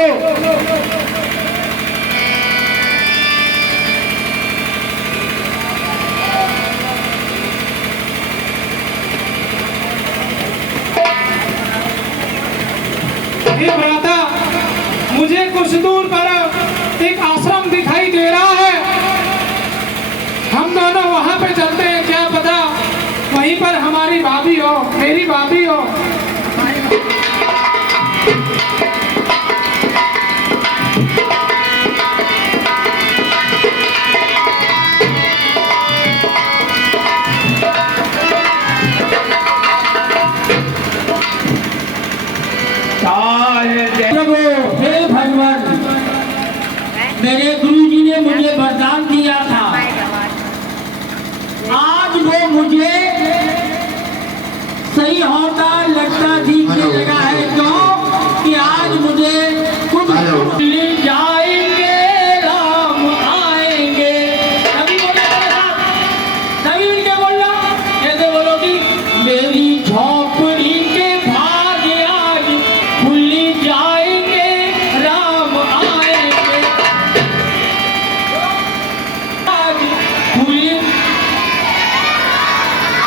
बोलो। हे भ्राता, मुझे कुछ दूर पर एक आश्रम दिखाई दे रहा है, हम दोनों वहां पे चलते हैं। क्या पता वहीं पर हमारी भाभी हो, मेरी भाभी हो। प्रभु हे भगवान, मेरे गुरु जी ने मुझे वरदान दिया था, आज वो मुझे सही होता लगता दिखने लगा है। क्यों कि आज मुझे खुद ले जाएंगे, राम आएंगे। सभी उनके बोलना, कैसे बोलोगी? मेरी झोपड़ी के भाग्य आज खुल जाएंगे, राम आएंगे। आज खुल,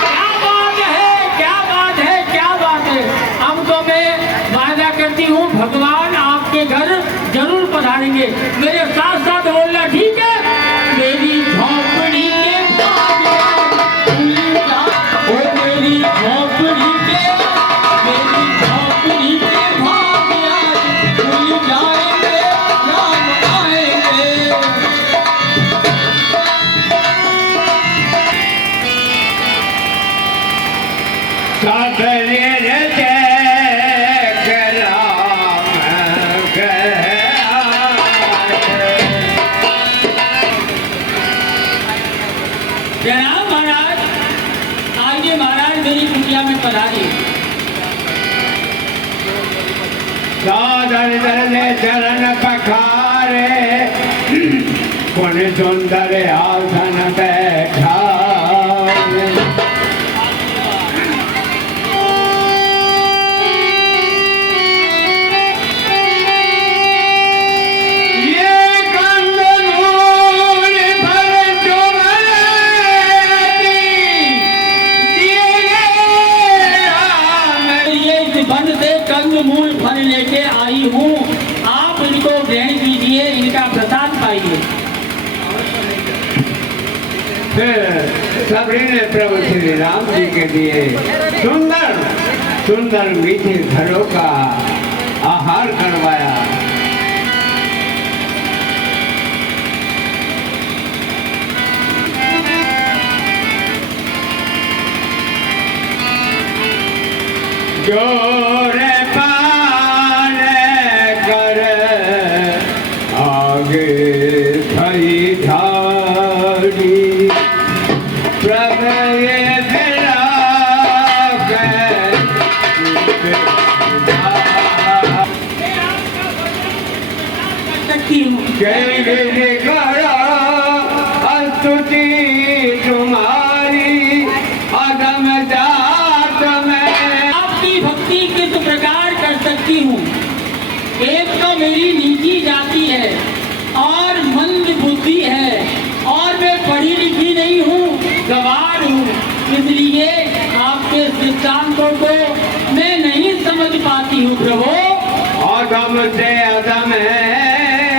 क्या बात है, क्या बात है, क्या बात है। अब तो मैं वादा करती हूँ भगवान आपके घर जरूर पधारेंगे। मेरे साथ साथ बोलना, ठीक है? मेरी झोपड़ी के भाग्य खुल जा- ओ मेरी झोपड़ी के, मेरी झोपड़ी के भाग्य आज खुल जाएंगे, राम आएंगे। जनाब महाराज, आइए महाराज मेरी कुटिया में पधारिए। चरण पखारे कौन सुंदर आसन बैठा। बंद से कंद मूल फल लेके आई हूँ, आप इनको ग्रहण कीजिए, इनका प्रसाद पाइए। सबरी ने प्रभु श्री राम जी के लिए सुंदर सुंदर मीठे घरों का आहार करवाया। जोर पान कर आगे थई धारी, प्रभु ये दिला सकती हूँ। जय करो स्तुति तुम्हारी अदम जात में। आपकी भक्ति किस प्रकार कर सकती हूँ? एक तो मेरी नीची जाति है और मंद बुद्धि है, और मैं पढ़ी लिखी नहीं हूँ, गवार हूँ, इसलिए आपके सिद्धांतों को मैं नहीं समझ पाती हूँ प्रभु। अदम से अदम है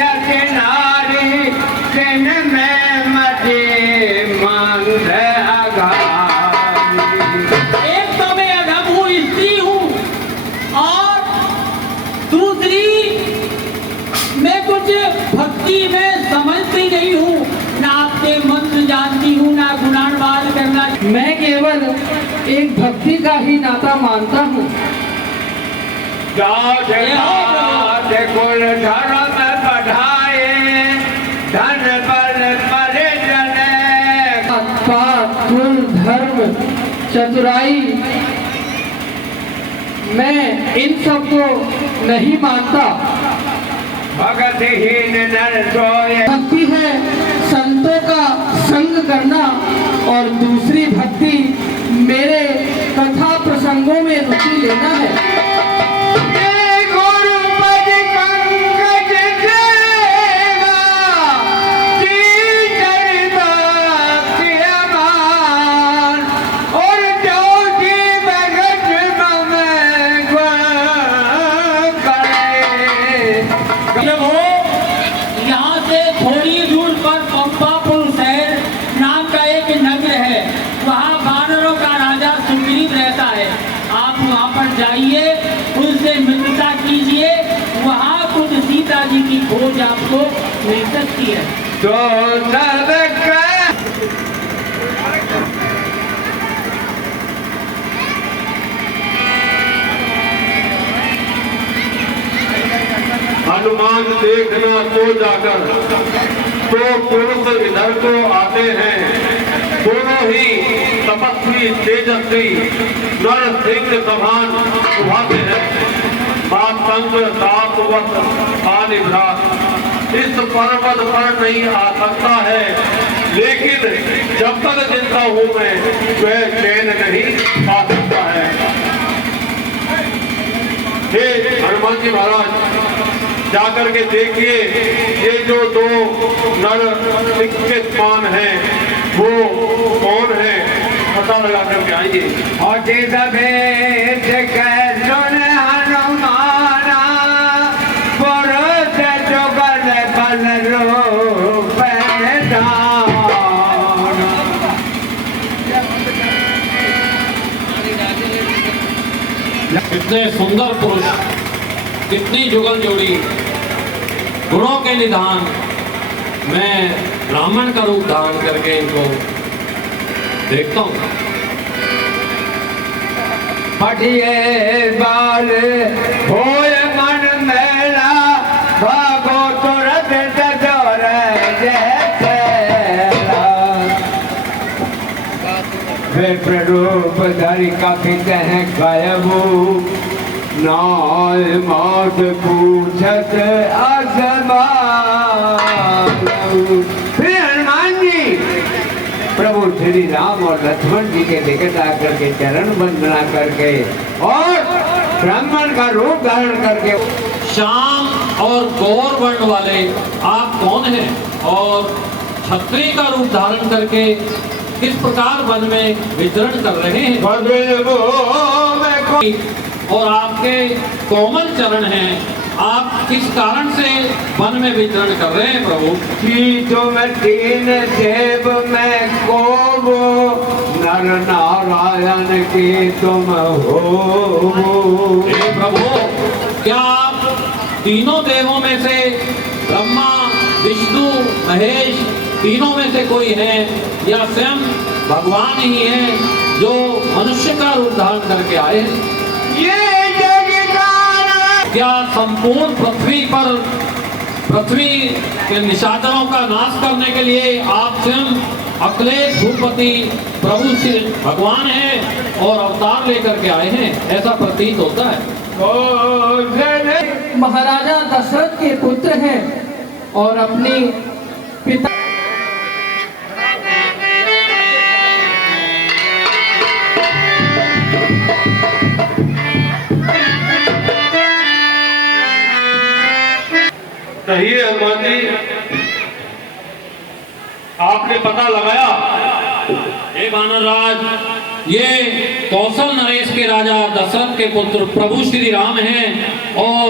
अति नारी, दिन में मचे मंद अगारी। एक तो मैं अधम हूँ, स्त्री हूँ, और दूसरी मैं कुछ भक्ति में समझती नहीं हूँ, ना आपके मंत्र जानती हूँ, ना गुणानुवाद करना। मैं केवल एक भक्ति का ही नाता मानता हूँ। जात कुल धर्म बढ़ाए, धन बल परिजन। पात कुल धर्म चतुराई, मैं इन सब को नहीं मानता। भगतहीन नर सोए। भक्ति है संतों का संग करना, और दूसरी भक्ति मेरे कथा प्रसंगों में रुचि लेना है। गुरु पद पंकज खोज आपको मिल सकती है। तो सबका हनुमान देखना तो जाकर तो पुरुष इधर को आते हैं, दोनों ही तपस्वी तेजस्वी नर सिंह समान सुभाते हैं। मातंग दातवत आनिभ्रात इस पर्वत पर नहीं आ सकता है, लेकिन जब तक जिंदा हूं मैं वह चैन नहीं पा सकता है। हे हनुमान जी महाराज, जाकर के देखिए ये जो दो नर सिंह के समान हैं वो कौन है, पता लगा करके आइए। और सभेद सुन हनुमाना पुरुष जुगल बल रूप निधान। कितने सुंदर पुरुष, कितनी जुगल जोड़ी, गुणों के निधान। मैं ब्राह्मण का रूप धारण करके इनको देखता हूँ। पटिए बाल होय मन मेला भागो तुरंत डोर जैसे वे प्ररूप धरि काफी कह गायबू नाय मौत पूछत फिर हनुमान जी प्रभु श्री राम और लक्ष्मण जी के निकट आकर के चरण वंदना करके और ब्राह्मण का रूप धारण करके। श्याम और गौर वर्ण वाले आप कौन हैं और क्षत्रिय का रूप धारण करके किस प्रकार वन में विचरण कर रहे हैं? और आपके कोमल चरण हैं, आप किस कारण से वन में विचरण कर रहे हैं प्रभु? कि तुम तीन देव में को नर नारायण की तुम हो। हे प्रभु, क्या आप तीनों देवों में से ब्रह्मा विष्णु महेश तीनों में से कोई है या स्वयं भगवान ही है जो मनुष्य का रूप धारण करके आए हैं? ये क्या संपूर्ण पृथ्वी के निशाचरों का नाश करने के लिए आप स्वयं अखिलेश भूपति प्रभु श्री भगवान हैं और अवतार लेकर के आए हैं, ऐसा प्रतीत होता है। महाराजा दशरथ के पुत्र हैं और अपने पिता कहिए हनुमान जी, आपने पता लगाया? हे वानरराज, ये कौशल नरेश के राजा दशरथ के पुत्र प्रभु श्री राम हैं और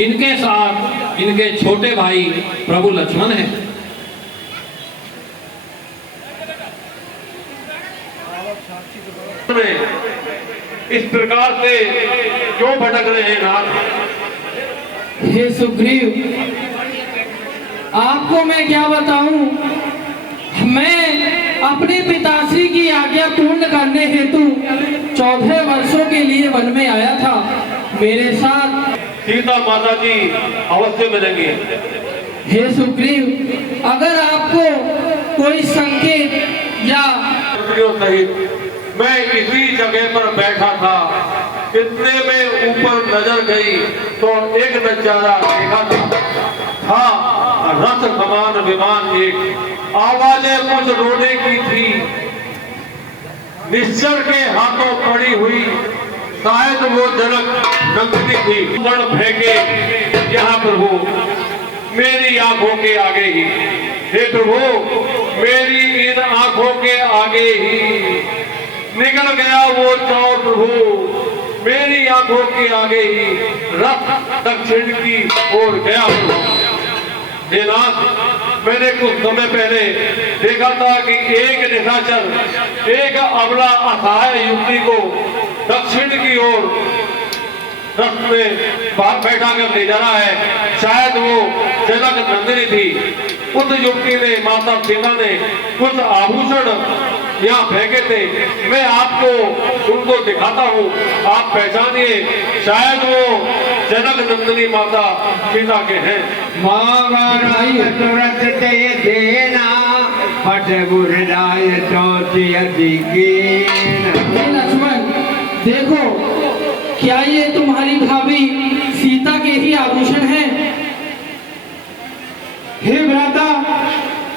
इनके साथ इनके छोटे भाई प्रभु लक्ष्मण हैं। इस प्रकार से क्यों भटक रहे हैं नाथ? हे सुग्रीव, आपको मैं क्या बताऊं, मैं अपने पिताश्री की आज्ञा पूर्ण करने हेतु 14 वर्षों के लिए वन में आया था। मेरे साथ सीता माता जी अवश्य मिलेंगे। हे सुग्रीव, अगर आपको कोई संकेत या सहित मैं इसी जगह पर बैठा था, इतने में ऊपर नजर गई तो एक नजारा देखा था, रथ समान विमान, एक आवाजें कुछ रोने की थी, निश्चर के हाथों पड़ी हुई, शायद वो जनक नंदिनी थी। गण फेंके यहाँ प्रभु मेरी आंखों के आगे ही, हे प्रभु मेरी इन आंखों के आगे ही निकल गया वो चौर प्रभु, मेरी आंखों के आगे ही रथ दक्षिण की ओर गया। हे नाथ, मैंने कुछ समय पहले देखा था कि एक निशाचर एक अबला असहाय युवती को दक्षिण की ओर रथ में बैठा कर ले जाना है। शायद वो जनक नंदिनी थी। उस युवती ने, माता सीता ने कुछ आभूषण यहाँ फेंके थे। मैं आपको उनको दिखाता हूँ, आप पहचानिए, शायद वो जनक नंदिनी माता सीता के हैं। तुरंत ते देना पट गुरराय चौथी हे लक्ष्मण, देखो क्या ये तुम्हारी भाभी सीता के ही आभूषण हैं? हे भ्राता,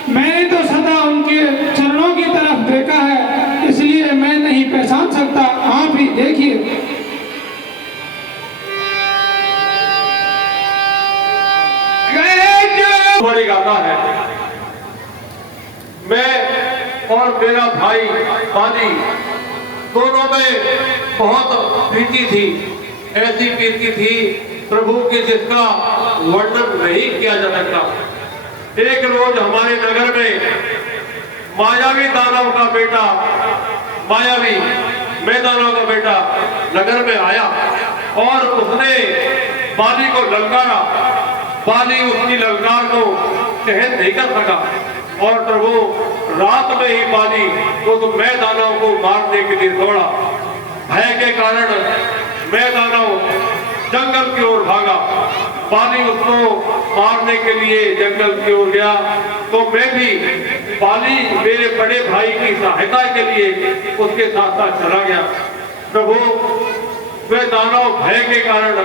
मैंने तो सदा उनके चरणों की तरफ देखा है, इसलिए मैं नहीं पहचान सकता। आप ही देखिए। बड़ी गाथा है। मैं और मेरा भाई बाली दोनों में बहुत प्रीति थी। ऐसी प्रीति थी प्रभु की जिसका वर्णन नहीं किया जा सकता। एक रोज हमारे नगर में मायावी दानव का बेटा, मायावी मैदानव का बेटा नगर में आया और उसने बाली को ललकारा। बाली उसकी ललकार को सहन नहीं कर सका और प्रभु रात में ही बाली उस मैदानव को मारने के लिए दौड़ा। भय के कारण मैदानव जंगल की ओर भागा। बाली उसको मारने के लिए जंगल की ओर गया तो मैं भी बाली मेरे बड़े भाई की सहायता के लिए उसके साथ साथ चला गया। प्रभु वह दानव भय के कारण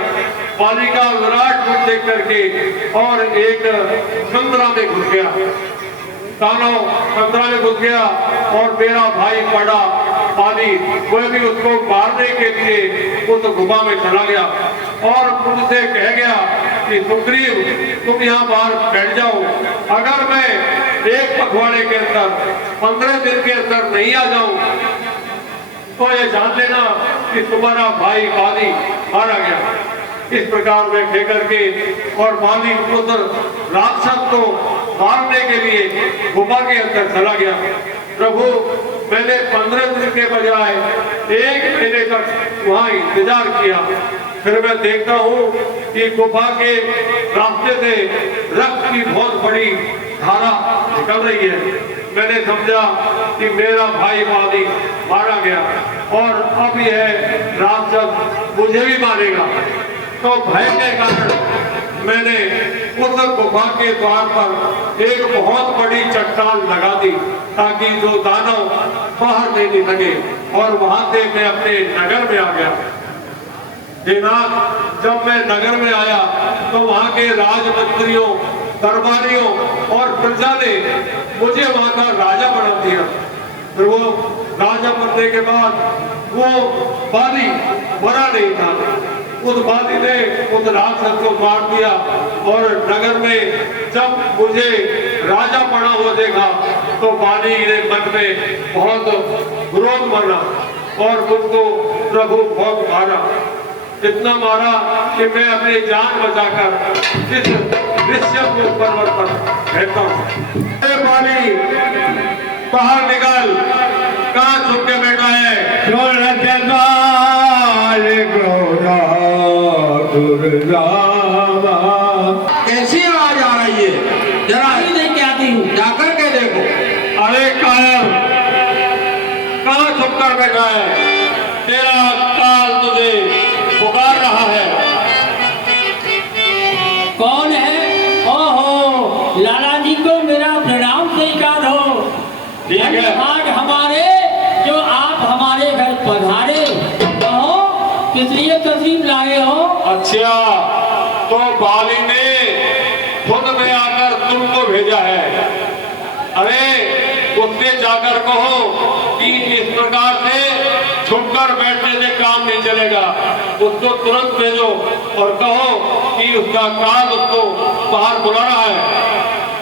बाली का विराट रूप देख करके और एक संतरा में घुस गया। दानव संतरा में घुस गया और मेरा भाई पड़ा बाली, वह भी उसको मारने के लिए उस गुफा में चला गया और मुझसे कह गया कि सुग्रीव तुम यहाँ बाहर बैठ जाओ, अगर मैं एक पखवाड़े के अंदर 15 दिन के अंदर नहीं आ जाऊं तो ये जान लेना कि तुम्हारा भाई बाली मारा गया। इस प्रकार में कह करके और बाली उस राक्षस को मारने के लिए गुफा के अंदर चला गया। प्रभु मैंने 15 दिन के बजाय 1 महीने तक वहां इंतजार किया। फिर मैं देखता हूँ कि गुफा के रास्ते से रक्त की बहुत बड़ी धारा निकल रही है। मैंने समझा कि मेरा भाई बाली मारा गया और अब यह राक्षस मुझे भी मारेगा। तो भय के कारण मैंने उस गुफा के द्वार पर एक बहुत बड़ी चट्टान लगा दी ताकि जो दानव बाहर नहीं निकले और वहां से मैं अपने नगर में आ गया। देनाथ जब मैं नगर में आया तो वहां के राजमंत्रियों, दरबारियों और प्रजा ने मुझे वहां का राजा बना दिया। फिर वो राजा बनने के बाद वो बाली बड़ा नहीं था। उस बाली ने उस राक्षस को मार दिया और नगर में जब मुझे राजा बना हुआ देखा तो बाली ने मन में बहुत क्रोध माना और मुझको प्रभु बहुत मारा। इतना मारा कि मैं अपनी जान बचाकर इस ऋष्यमूक पर्वत पर बैठा हूँ। बाली बाहर निकल, कहाँ छुप के बैठा है? कैसी आवाज आ रही है? जरा ही देख के आती हूँ, जाकर के देखो। अरे कायर, कहाँ छुप कर बैठा है? तेरा काल तुझे पुकार रहा है। कौन है? ओहो, लाला जी को मेरा प्रणाम स्वीकार हो। ठीक है। धन्यवाद हमारे जो आप हमारे घर पधारे। कहो किस लिए तस्वीर लाए हो? अच्छा, तो बाली ने खुद में आकर तुमको भेजा है। अरे उससे जाकर कहो कि इस प्रकार से छुपकर बैठने से काम नहीं चलेगा। उसको तुरंत भेजो और कहो कि उसका काल उसको बाहर बुला रहा है।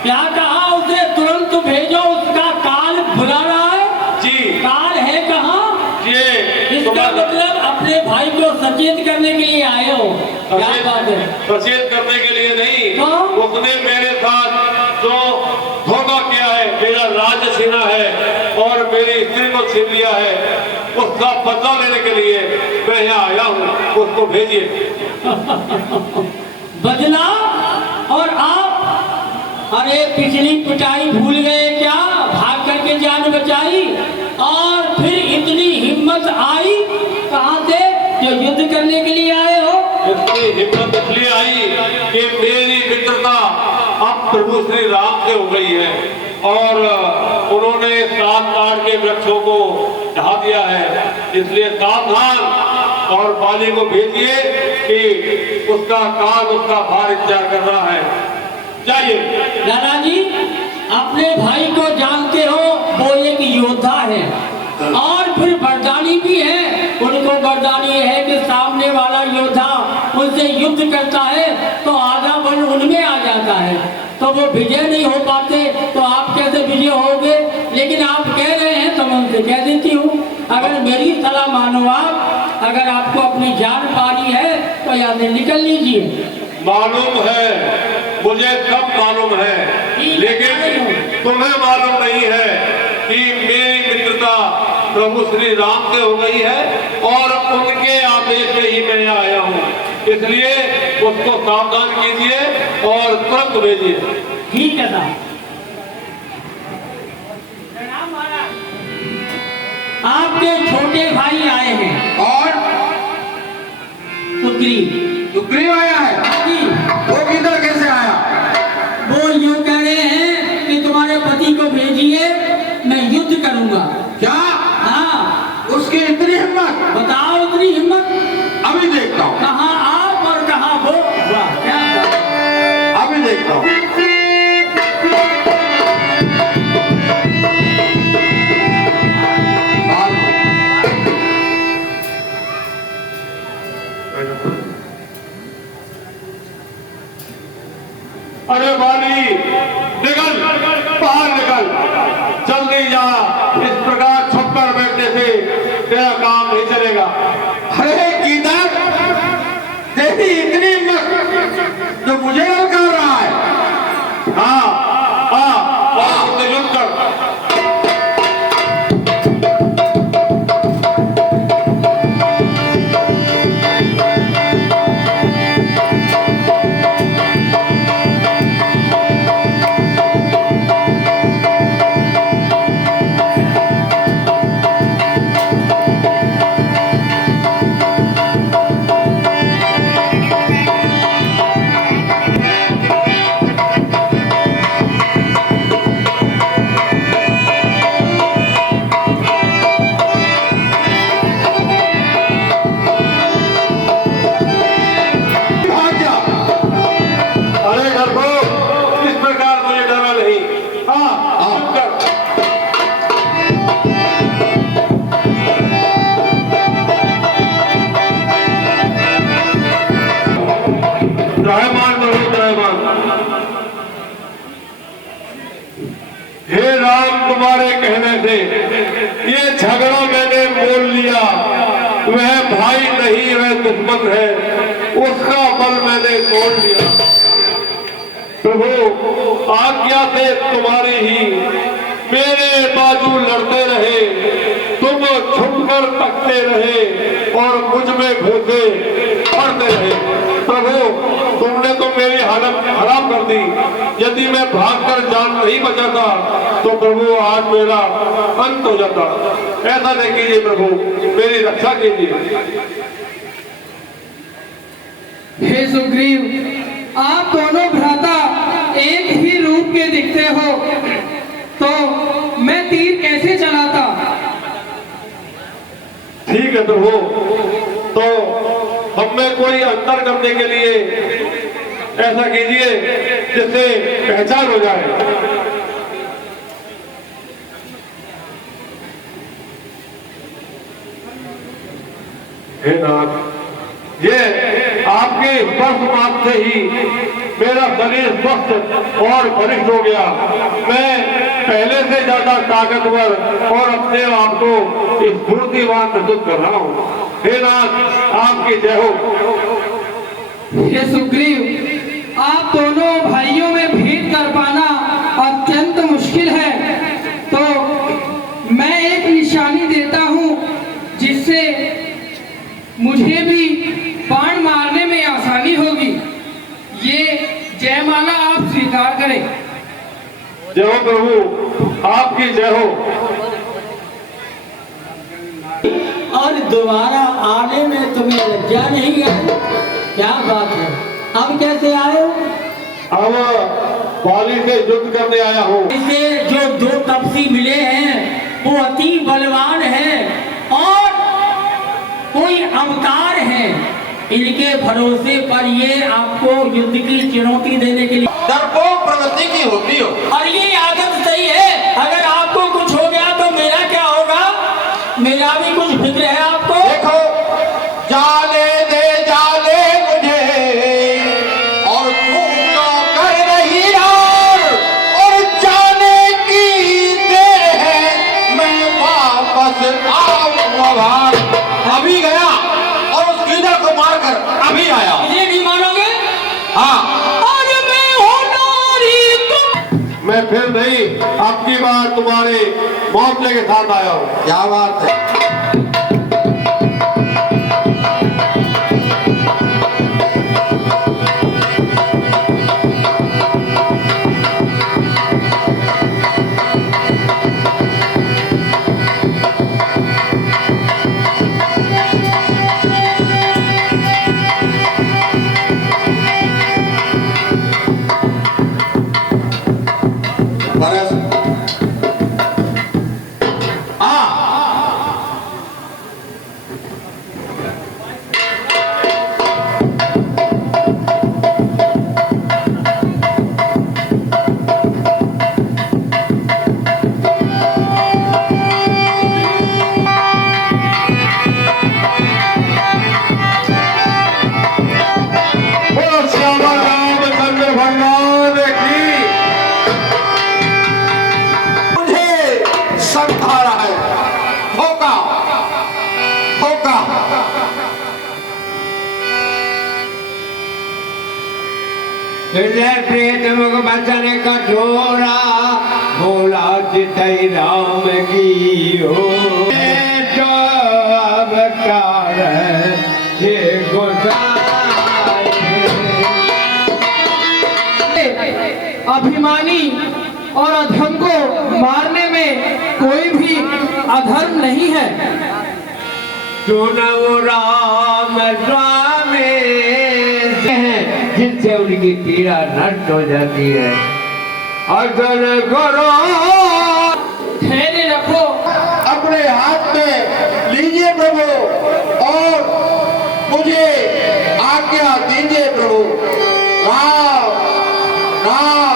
क्या कहा उसे? तुरंत भेजो, उसका काल बुला रहा है। जी। काल है कहाँ? इसका मतलब अपने भाई को सचेत करने के लिए आए हो। क्या बात है? सचेत करने के लिए नहीं, तो? उसने मेरे साथ जो धोखा किया है, मेरा राज छीना है और मेरी स्त्री को छीन लिया है, उसका बदला लेने के लिए मैं यहाँ आया हूँ, उसको भेजिए। बदला? और आप? अरे पिछली पिटाई भूल गए क्या? भाग करके जान बचाई और फिर इतनी हिम्मत आई कहाँ से जो युद्ध करने के लिए आए हो? इतनी हिम्मत इसलिए आई कि मेरी मित्रता अब प्रभु श्री राम से हो गई है और उन्होंने 7 काट के वृक्षों को ढा दिया है, इसलिए सावधान और बाली को भेजिए कि उसका काल, उसका भार इंतजार कर रहा है। जाइए। दादाजी, अपने भाई को जानते हो, वो एक योद्धा है और फिर वरदानी भी है। उनको वरदानी है कि सामने वाला योद्धा उनसे युद्ध करता है तो आधा बल उनमें आ जाता है, तो वो विजय नहीं हो पाते, तो आप कैसे विजय होगे? लेकिन आप कह रहे हैं तो मैं उनसे कह देती हूँ, अगर मेरी सलाह मानो आप, अगर आपको अपनी जान पानी है तो यहाँ से निकल लीजिए। मालूम है, मुझे सब मालूम है, लेकिन तुम्हें मालूम नहीं है कि मेरी मित्रता प्रभु श्री राम से हो गई है और उनके आदेश से ही मैं आया हूँ, इसलिए उसको सावधान कीजिए और तुरंत भेजिए। ठीक है साहब। आपके छोटे भाई आए हैं। और सुग्रीव। सुग्रीव आया है? जी। वो किधर कैसे आया? वो यूँ कह रहे हैं कि तुम्हारे पति को भेजिए, मैं युद्ध करूंगा। क्या? हाँ। उसकी इतनी हिम्मत? बताओ इतनी हिम्मत। अभी देखता हूँ। कहाँ आप और कहाँ वो? वाह, क्या बात है। अभी देखता हूँ। अरे बाली, निकल, बाहर निकल, जल्दी जा। इस प्रकार छुप कर बैठने से तेरा काम नहीं चलेगा। अरे किधर? तेरी इतनी हिम्मत जो मुझे ललकार रहा है? हाँ, युद्ध कर। हे राम, तुम्हारे कहने से ये झगड़ा मैंने मोल लिया। वह भाई नहीं, वह दुश्मन है, उसका बल मैंने तोड़ लिया। प्रभु, आज्ञा से तुम्हारी ही मेरे बाजू लड़ते रहे, तुम छुपकर तकते रहे और मुझ में घुसे पड़ते रहे। प्रभु, तुमने तो मेरी हालत खराब कर दी। यदि मैं भागकर जान नहीं बचाता तो प्रभु आज मेरा अंत हो जाता। ऐसा नहीं कीजिए प्रभु, मेरी रक्षा कीजिए। हे सुग्रीव, आप दोनों भ्राता एक ही रूप के दिखते हो, तो मैं तीर कैसे चलाता? ठीक है प्रभु, तो हम में कोई अंतर करने के लिए ऐसा कीजिए जिससे पहचान हो जाए। हे नाथ, ये आपके स्पर्श मात्र से ही मेरा शरीर स्वस्थ और बलिष्ठ हो गया। मैं पहले से ज्यादा ताकतवर और अपने आप को स्फूर्तिवान महसूस कर रहा हूँ। हे नाथ, आपकी जय हो। हे सुग्रीव, आप दोनों भाइयों में भेद कर पाना अत्यंत मुश्किल है, तो मैं एक जय हो प्रभु, आपकी जय हो। और दोबारा आने में तुम्हें लज्जा नहीं आई? क्या बात है, अब कैसे आए हो? अब बाली से युद्ध करने आया हूँ। इसे जो दो तपसी मिले हैं वो अति बलवान हैं और कोई अवतार हैं। इनके भरोसे पर ये आपको युद्ध की चुनौती देने के लिए डरपोक प्रवृत्ति की होती हो। और ये आदत सही है। अगर आपको कुछ हो गया तो मेरा क्या होगा? मेरा भी कुछ फिक्र है आपको। देखो, जाने दे जाने मुझे, और तू क्यों कर रही यार? और जाने की देर है, मैं वापस आऊंगा भाग। अभी गया और उस लीडर को मारकर अभी आया। ये नहीं मानोगे? हाँ, मैं फिर नहीं, आपकी बार तुम्हारे मौतले के साथ आया हूँ। क्या बात है। हृदय प्रीतम को बचन कठोरा, बोला चितई राम की हो। जो अवतार ये अभिमानी और अधर्म को मारने में कोई भी अधर्म नहीं है। सुनो राम स्वामी हैं जिनसे उनकी पीड़ा नष्ट हो जाती है। अर्जन करो, धैर्य रखो, अपने हाथ में लीजिए प्रभु और मुझे आज्ञा दीजिए प्रभु। राम राम